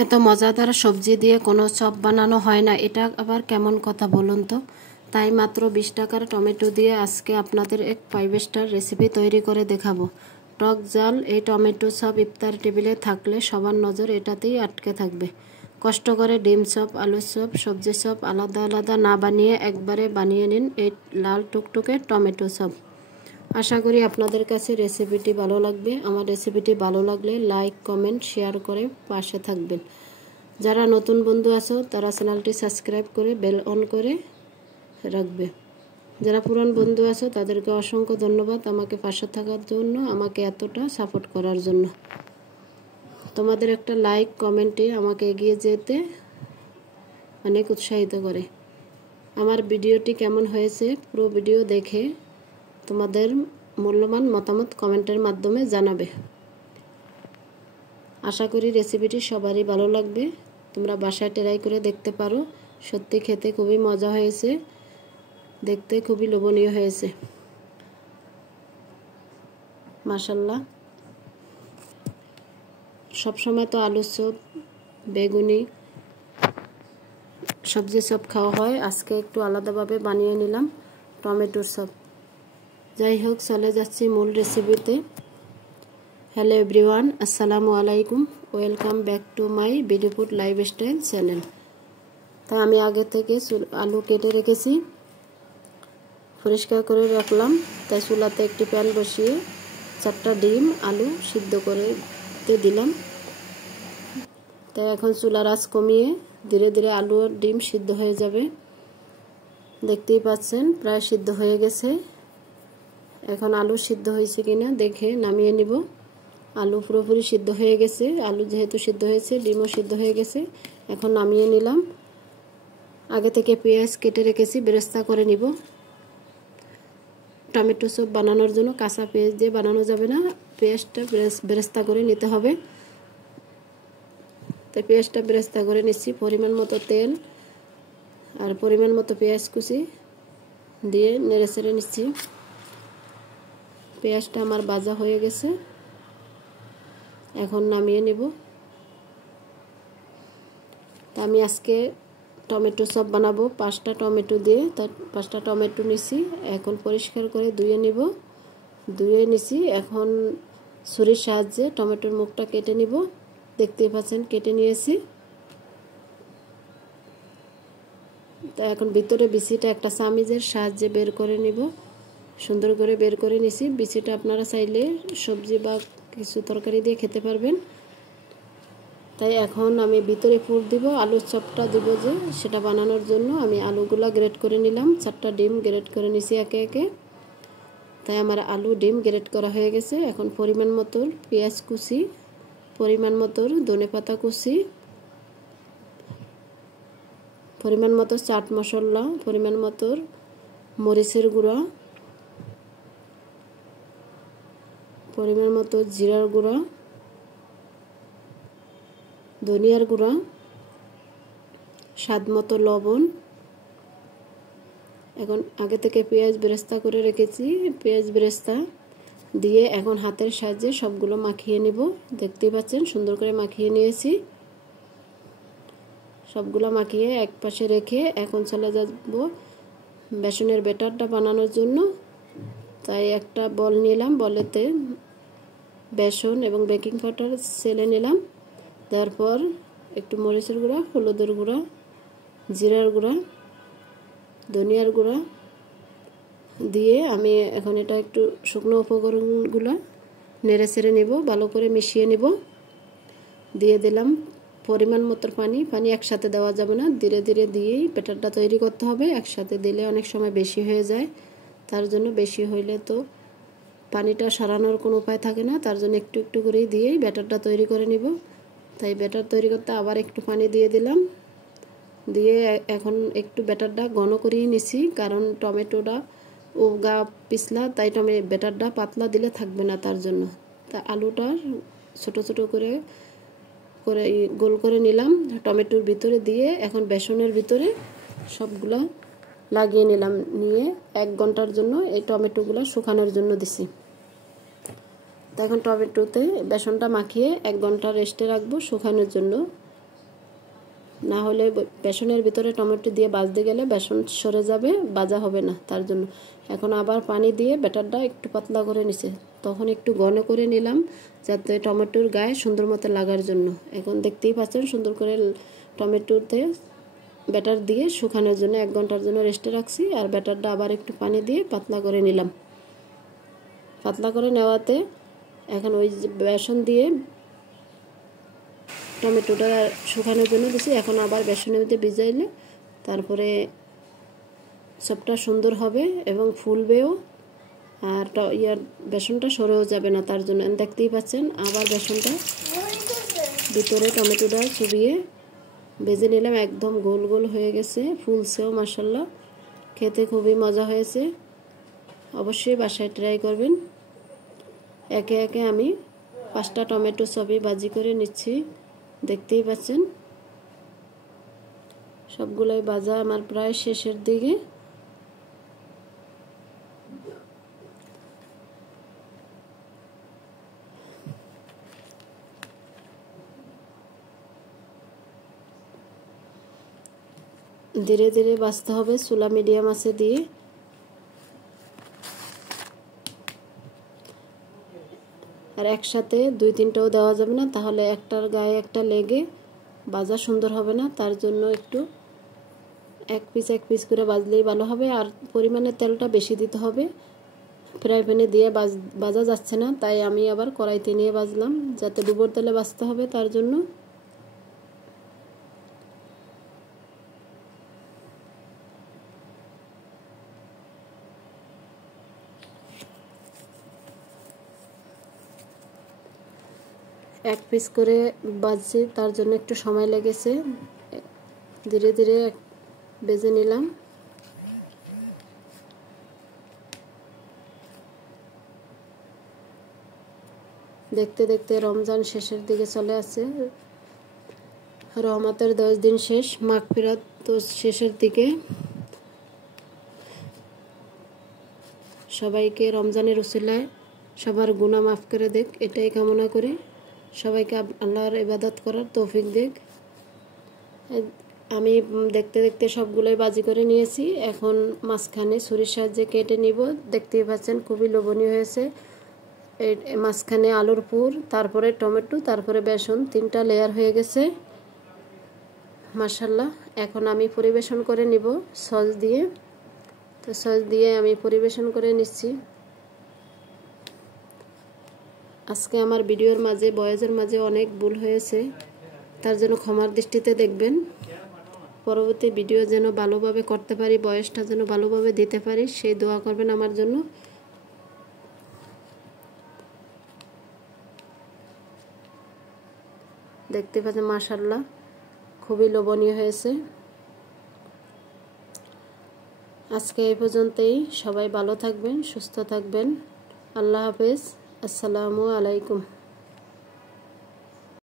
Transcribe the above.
এত মজাদার সবজি দিয়ে কোনো চপ বানানো হয় না, এটা আবার কেমন কথা বলুন তো। তাই মাত্র 20 টাকার টমেটো দিয়ে আজকে আপনাদের এক 5 স্টার রেসিপি তৈরি করে দেখাবো। টক ঝাল এই টমেটো চপ ইফতার টেবিলে থাকলে সবার নজর এটাতেই আটকে থাকবে। কষ্ট করে ডিম চপ, আলু চপ, সবজি চপ আলাদা আলাদা না বানিয়ে একবারে বানিয়ে নিন এই লাল টুকটুকে টমেটো চপ। আশা করি আপনাদের কাছে রেসিপিটি ভালো লাগবে। আমার রেসিপিটি ভালো লাগলে লাইক, কমেন্ট, শেয়ার করে পাশে থাকবেন। যারা নতুন বন্ধু আছো তারা চ্যানেলটি সাবস্ক্রাইব করে বেল অন করে রাখবে। যারা পুরান বন্ধু আছো তাদেরকে অসংখ্য ধন্যবাদ আমাকে পাশে থাকার জন্য, আমাকে এতটা সাপোর্ট করার জন্য। তোমাদের একটা লাইক, কমেন্টে আমাকে এগিয়ে যেতে অনেক উৎসাহিত করে। আমার ভিডিওটি কেমন হয়েছে পুরো ভিডিও দেখে তোমাদের মূল্যবান মতামত কমেন্টের মাধ্যমে জানাবে। আশা করি রেসিপিটি সবারই ভালো লাগবে। তোমরা বাসায় ট্রাই করে দেখতে পারো। সত্যি খেতে খুবই মজা হয়েছে, দেখতে খুবই লোভনীয় হয়েছে। মাশাআল্লাহ। সবসময় তো আলু চপ, বেগুনি, সবজি চপ খাওয়া হয়, আজকে একটু আলাদাভাবে বানিয়ে নিলাম টমেটোর চপ। যাই হোক, চলে যাচ্ছি মূল রেসিপিতে। হ্যালো এভরিওয়ান, আসসালামু আলাইকুম, welcome back to my beautiful lifestyle channel. তা আমি আগে থেকে আলু কেটে রেখেছি, পরিষ্কার করে রাখলাম। তাই চুলাতে একটি প্যান বসিয়ে 4টা ডিম আলু সিদ্ধ করে দিলাম। তাই এখন চুলার আঁচ কমিয়ে ধীরে ধীরে আলু আর ডিম সিদ্ধ হয়ে যাবে। দেখতেই পাচ্ছেন প্রায় সিদ্ধ হয়ে গেছে। এখন আলু সিদ্ধ হয়েছে কিনা দেখে নামিয়ে নিব। আলু পুরোপুরি সিদ্ধ হয়ে গেছে। আলু যেহেতু সিদ্ধ হয়েছে, ডিমও সিদ্ধ হয়ে গেছে। এখন নামিয়ে নিলাম। আগে থেকে পেঁয়াজ কেটে রেখেছি, বেরেস্তা করে নিব। টমেটো চপ বানানোর জন্য কাঁচা পেঁয়াজ দিয়ে বানানো যাবে না, পেঁয়াজটা বেরেস্তা করে নিতে হবে। তাই পেঁয়াজটা বেরেস্তা করে নিচ্ছি। পরিমাণ মতো তেল আর পরিমাণ মতো পেঁয়াজ কুচি দিয়ে নেড়ে চেড়ে নিচ্ছি। পেঁয়াজটা আমার ভাজা হয়ে গেছে, এখন নামিয়ে নেব। তা আমি আজকে টমেটো চপ বানাবো 5টা টমেটো দিয়ে। তার 5টা টমেটো নিছি, এখন পরিষ্কার করে ধুয়ে নিছি। এখন ছুরির সাহায্যে টমেটোর মুখটা কেটে নিব। দেখতেই পাচ্ছেন কেটে নিয়েছি। তা এখন ভিতরে বিচিটা একটা চামিচের সাহায্যে বের করে নিব। সুন্দর করে বের করে নিছি। বিচিটা আপনারা চাইলে সবজি বা কিছু তরকারি দিয়ে খেতে পারবেন। তাই এখন আমি ভিতরে পুর দিব, আলুর চপটা দিব যে সেটা বানানোর জন্য আমি আলুগুলা গ্রেট করে নিলাম। 4টা ডিম গ্রেট করে নিছি একে একে। তাই আমার আলু ডিম গ্রেট করা হয়ে গেছে। এখন পরিমাণ মতো পেঁয়াজ কুচি, পরিমাণ মতো ধনেপাতা কুচি, পরিমাণ মতো চাট মশলা, পরিমাণ মতো মরিচের গুঁড়া, পরিমাণ মতো জিরার গুঁড়া, ধনিয়ার গুঁড়া, স্বাদ মতো লবণ। এখন আগে থেকে পেঁয়াজ বেরেস্তা করে রেখেছি, পেঁয়াজ বেরেস্তা দিয়ে এখন হাতের সাহায্যে সবগুলো মাখিয়ে নেব। দেখতেই পাচ্ছেন সুন্দর করে মাখিয়ে নিয়েছি। সবগুলো মাখিয়ে এক পাশে রেখে এখন চলে যাব বেসনের ব্যাটারটা বানানোর জন্য। তাই একটা বল নিলাম, বলেতে বেসন এবং বেকিং পাউডার চেলে নিলাম। তারপর একটু মরিচের গুঁড়া, হলুদের গুঁড়া, জিরার গুঁড়া, ধনিয়ার গুঁড়া দিয়ে আমি এখন এটা একটু শুকনো উপকরণগুলো নেড়ে চেড়ে নেব, ভালো করে মিশিয়ে নেব। দিয়ে দিলাম পরিমাণ মতো পানি। পানি একসাথে দেওয়া যাবে না, ধীরে ধীরে দিয়েই ব্যাটারটা তৈরি করতে হবে। একসাথে দিলে অনেক সময় বেশি হয়ে যায়, তার জন্য বেশি হইলে তো পানিটা সরানোর কোনো উপায় থাকে না, তার জন্য একটু একটু করেই দিয়েই ব্যাটারটা তৈরি করে নিব। তাই ব্যাটার তৈরি করতে আবার একটু পানি দিয়ে দিলাম। দিয়ে এখন একটু ব্যাটারটা ঘন করিয়ে নিছি, কারণ টমেটোটা ও গা পিছলা, তাই ব্যাটারটা পাতলা দিলে থাকবে না, তার জন্য। তা আলুটা ছোট ছোট করে গোল করে নিলাম টমেটোর ভিতরে দিয়ে এখন বেসনের ভিতরে সবগুলা লাগিয়ে নিলাম। নিয়ে 1 ঘন্টার জন্য এই টমেটোগুলো শুকানোর জন্য দিছি। তো এখন টমেটোতে বেসনটা মাখিয়ে 1 ঘন্টা রেস্টে রাখবো শুকানোর জন্য। না হলে বেসনের ভিতরে টমেটো দিয়ে ভাজতে গেলে বেসন সরে যাবে, ভাজা হবে না, তার জন্য। এখন আবার পানি দিয়ে ব্যাটারটা একটু পাতলা করে নিছে, তখন একটু ঘন করে নিলাম যাতে টমেটোর গায়ে সুন্দর মতো লাগার জন্য। এখন দেখতেই পাচ্ছেন সুন্দর করে টমেটোতে ব্যাটার দিয়ে শুকানোর জন্য 1 ঘন্টার জন্য রেস্টে রাখছি। আর ব্যাটারটা আবার একটু পানি দিয়ে পাতলা করে নিলাম। পাতলা করে নেওয়াতে এখন ওই বেসন দিয়ে টমেটোটা শুকানোর জন্য দিছি। এখন আবার বেসনের মধ্যে ভিজাইলে তারপরে সবটা সুন্দর হবে এবং ফুলবেও, আর বেসনটা সরেও যাবে না, তার জন্য। দেখতেই পাচ্ছেন আবার বেসনটা ভিতরে টমেটোটা চুবিয়ে ভেজে নিলাম। একদম গোল গোল হয়ে গেছে, ফুলছেও মাশাআল্লাহ, খেতে খুবই মজা হয়েছে। অবশ্যই বাসায় ট্রাই করবেন। একে একে আমি 5টা টমেটো সবই ভাজি করে নিচ্ছি, দেখতেই পাচ্ছেন সবগুলোই ভাজা আমার প্রায় শেষের দিকে। ধীরে ধীরে ভাজতে হবে চুলা মিডিয়াম আঁচে দিয়ে। আর একসাথে 2-3টাও দেওয়া যাবে না, তাহলে একটার গায়ে একটা লেগে ভাজা সুন্দর হবে না, তার জন্য একটু এক পিস করে ভাজলেই ভালো হবে। আর পরিমাণে তেলটা বেশি দিতে হবে, ফ্রাই প্যানে দিয়ে ভাজা যাচ্ছে না, তাই আমি আবার কড়াইতে নিয়ে ভাজলাম, যাতে ডুবোর তেলে ভাজতে হবে, তার জন্য। এক পিস করে ভাজছি, তার জন্য একটু সময় লেগেছে। ধীরে ধীরে ভেজে নিলাম। দেখতে দেখতে রমজান শেষের দিকে চলে আসছে। রহমতের 10 দিন শেষ, মাগফিরাত তো শেষের দিকে। সবাইকে রমজানের উসিলায় সবার গুনাহ মাফ করে দেখ, এটাই কামনা করি। সবাইকে আল্লাহর ইবাদত করার তৌফিক দেখ। আমি দেখতে দেখতে সবগুলোই ভাজি করে নিয়েছি। এখন মাঝখানে ছুরির সাহায্যে কেটে নিব। দেখতেই পাচ্ছেন খুবই লোভনীয় হয়েছে। এই মাঝখানে আলুর পুর, তারপরে টমেটো, তারপরে বেসন, 3টা লেয়ার হয়ে গেছে মাশাআল্লাহ। এখন আমি পরিবেশন করে নিব সস দিয়ে। তো সস দিয়ে আমি পরিবেশন করে নিচ্ছি। আজকে আমার ভিডিওর মাঝে ভয়েসের মাঝে অনেক ভুল হয়েছে, তার জন্য ক্ষমার দৃষ্টিতে দেখবেন। পরবর্তী ভিডিও যেন ভালোভাবে করতে পারি, ভয়েসটা যেন ভালোভাবে দিতে পারি, সেই দোয়া করবেন আমার জন্য। দেখতে পাচ্ছেন মাশাআল্লাহ খুবই লোভনীয় হয়েছে। আজকে এই পর্যন্তই। সবাই ভালো থাকবেন, সুস্থ থাকবেন। আল্লাহ হাফেজ। আসসালামু আলাইকুম।